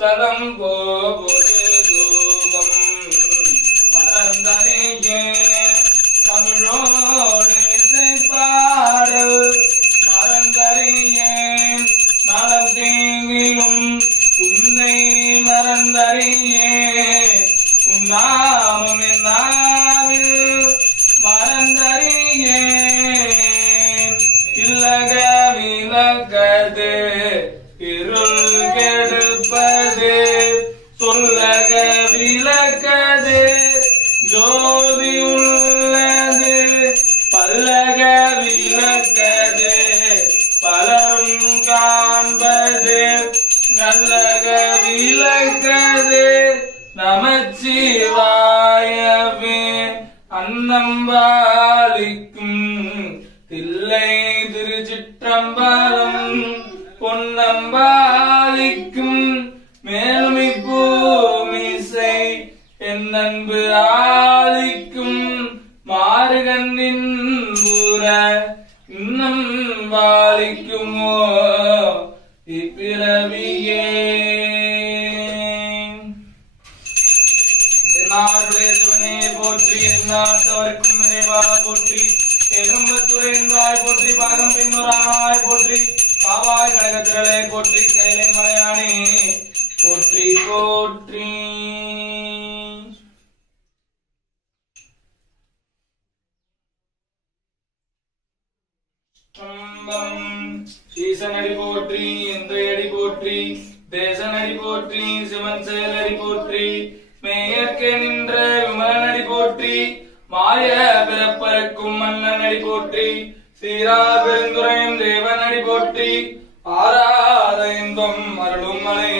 சலம் போகுது தூபம் மறந்தறியே தமிழோடு பாடல் மறந்தறியேன் நலம் தீங்கிலும் உன்னை மறந்தறியே உன்னாமம் என்னாவில் மறந்தறியேன் இல்லக விலகது இருள் கெடுப்பது சொல்லக விலகது ஜோதி உள்ளது பல்லக விலகது பலரும் காண்பது நல்லக விலகது நமச்சிவாயவே அன்னம்பாலிக்கும் தில்லை திருச்சிற்றம்பலம் பொன்னம்பாலிக்கும் மேலுமி பூமிசை என் அன்பு ஆலிக்கும் மாறுகண்ணின் ஊர இன்னம் வாலிக்குமோ இப்பிறவியே நாடுடைய போற்றி எந்நாட்டவருக்கும் இறைவா போற்றி எறும்பத்துறைவாய் போற்றி பாகம் பின்னுராய் போற்றி காவாய் கழகத்திரளே போற்றி கைலை மலையானே போற்றி போற்றி ஈசனடி போற்றி இன்றையடி போற்றி தேசனடி போற்றி சிவன் செயலடி போற்றி மேயற்கே நின்ற விமலனடி போற்றி மாய பிறப்பறக்கும் மன்னனடி போற்றி சீரா பெருந்துரையும் தேவனடி போற்றி ஆராத இன்பம் அருளும் மலை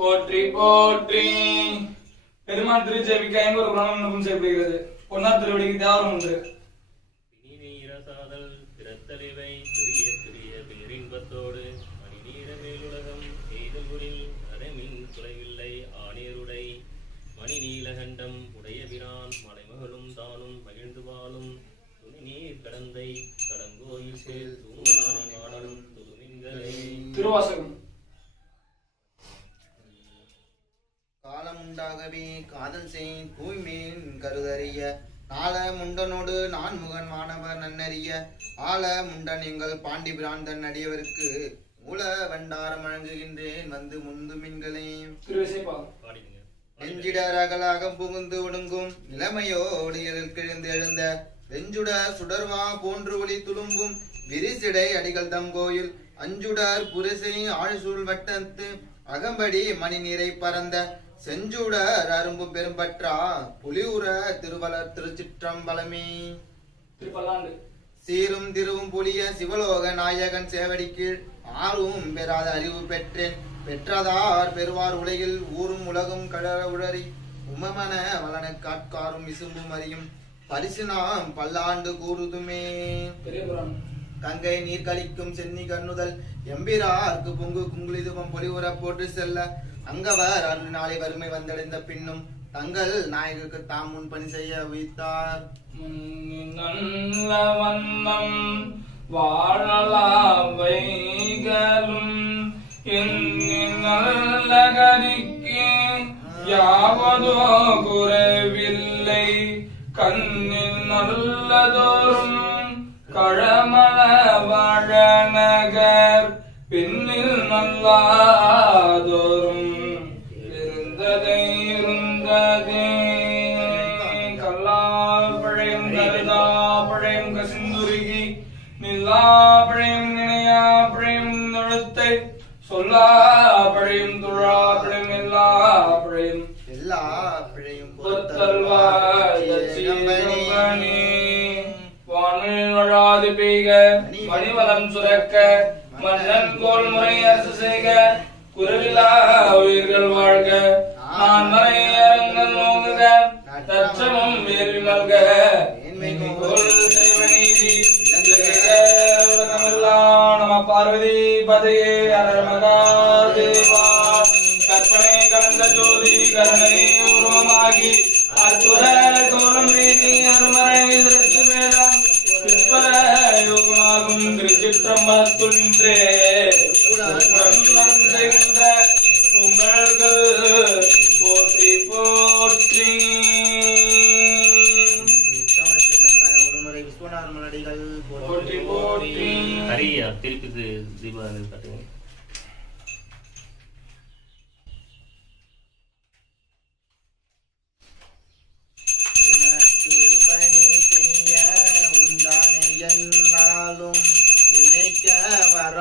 போற்றி போற்றி. பெருமான் திருச்சேவிக்கு 500 பிரணவம் செய்யப்படுகிறது. பொன்னார் திருவடிக்கு தேவரம் உண்டு. பிறத்தறிவை சிறிய சிறிய பேரின்பத்தோடு மணிநீர மேலுலகம் எய்தல்குரில் அரமின் குறைவில்லை ஆணையருடை மணிநீலகண்டம் உடைய பிரான் மலைமகளும் தானும் மகிழ்ந்து வாழும் துணிநீர் கடந்தை கடங்கோயில் சேர் தூங்கானை மாடலும் துதுமின்களை. திருவாசகம். காலமுண்டாகவே காதல் செய் தூய்மேன் கருதறிய நாள முண்டனோடு நான் முகன் மாணவர் நன்னறிய ஆள முண்டன் எங்கள் பாண்டி பிராந்தன் அடியவருக்கு மூல வண்டாரம் வழங்குகின்றேன் வந்து முந்து மின்களே. நெஞ்சிடரகலாக புகுந்து ஒடுங்கும் நிலைமையோடு எதில் கிழந்து எழுந்த வெஞ்சுட சுடர்வா போன்று ஒளி துளும்பும் விரிசிடை அடிகள் தம் கோயில் அஞ்சுடர் புரிசை ஆழ்சூழ் வட்டத்து அகம்படி மணி நீரை பறந்த செஞ்சுடர் அரும்பு பெரும்பற்றா புலியூர திருவளர் திருச்சிற்றம்பலமே. சீரும் திருவும் புலிய சிவலோக நாயகன் சேவடி கீழ் ஆறும் பெறாத அறிவு பெற்றேன் பெற்றதார் பெறுவார் உலகில் ஊரும் உலகும் கடற உழறி உமமன வளன காட்காரும் விசும்பும் அறியும் பரிசு நாம் பல்லாண்டு கூறுதுமே. கங்கை நீர் கழிக்கும் சென்னி கண்ணுதல் எம்பிரார்க்கு பொங்கு குங்குளிதுவம் பொலிவுற போட்டு செல்ல அங்கவர் அருள் நாளை வறுமை வந்தடைந்த பின்னும் தங்கள் நாயகருக்கு தாம் முன் பணி செய்ய வைத்தார். நல்ல வண்ணம் வாழலாம் வைகளும் நல்ல கரிக்கு யாவதோ குறைவில்லை கண்ணில் நல்லதோறும் கழமள வாழநகர் பின்னில் நல்லாதோறும் இருந்ததை இருந்ததே. கல்லால் பழையும் கருதா பழையும் கசிந்துருகி நிலா பழையும் நினையா பழையும் நழுத்தை சொல்லா பழையும் துழா பழையும் எல்லா பழையும் வானில் வழாது பெய்க மணிவளம் சுரக்க மன்னன் கோல் முறை அரசு செய்க குரலிலா உயிர்கள் வாழ்க நான் மறை அரங்கல் நோங்குக தச்சமும் வேள்வி மல்க நீதி உலகமெல்லாம் நம பார்வதி பதையே அரண் மகாதேவா. கற்பனை கலந்த ஜோதி கருணை உருவமாகி அற்புத கோலம் நீதி அருமறை சிறத்து வேதம் விற்பர யோகமாகும் திருச்சிற்றம்பலத்துள் நின்றே செய்கின்ற உங்கள்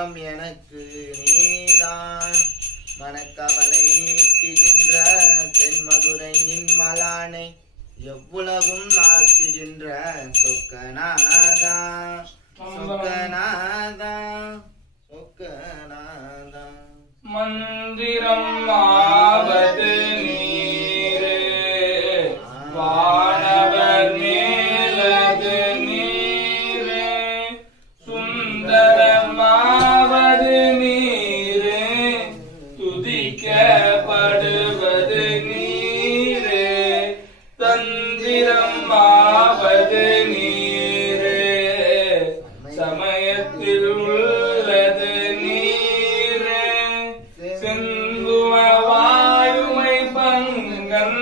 எல்லாம் எனக்கு நீதான் மனக்கவலை நீக்குகின்ற தென்மதுரை நின் மலானை எவ்வுலகும் ஆக்குகின்ற சொக்கநாதா சொக்கநாதா சொக்கநாதா மந்திரம் ஆவது நீரே வானவர் மேலது நீரே சுந்தரமாவது நீரே துதிக்கப்படுவது நீரே தந்திரம் ஆவது நீரே சமயத்தில் உள்ளது நீரே செங்கும வாயுமை பங்கன்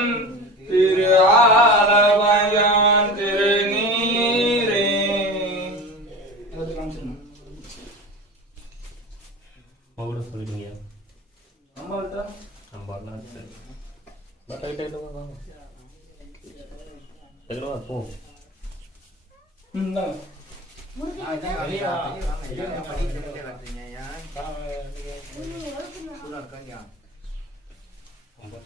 திரு ஆலவயான் திரு நீரே. சொல்லுங்க அம்மாள்டா நம்பர்லாம் சரி பட் ஐட்டே வாங்க எதுல வா போ இந்தாங்க நம்பர்